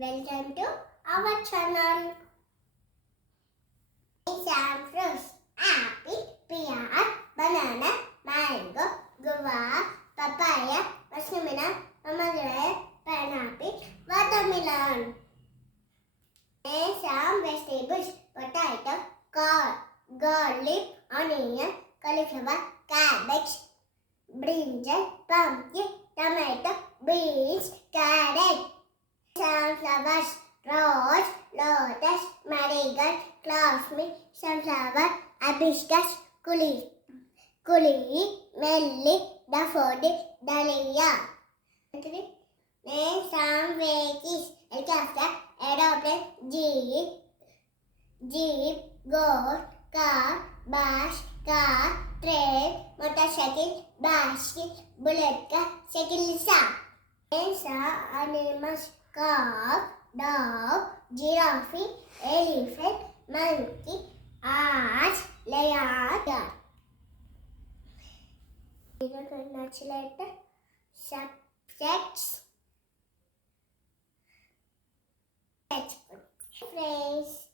Welcome to our channel. Jam fruits: apple, pear, banana, mango, guava, papaya, watermelon, pomegranate, pineapple, watermelon. Some vegetables: potato, garlic, onion, cauliflower, cabbage, brinjal, pumpkin, tomato, beans, carrot. Some flowers: rose, lotus, marigold, jasmine, sunflower, hibiscus, lily, daffodil, dahlia. Name some veggies: helicopter, aeroplane, jeep, goat, car, bus, car, train, motorcycle, bicycle, bullet car, cycle. Name some animals: calf, dog, giraffe, elephant, monkey, ox, lion. Translate subjects. Friends.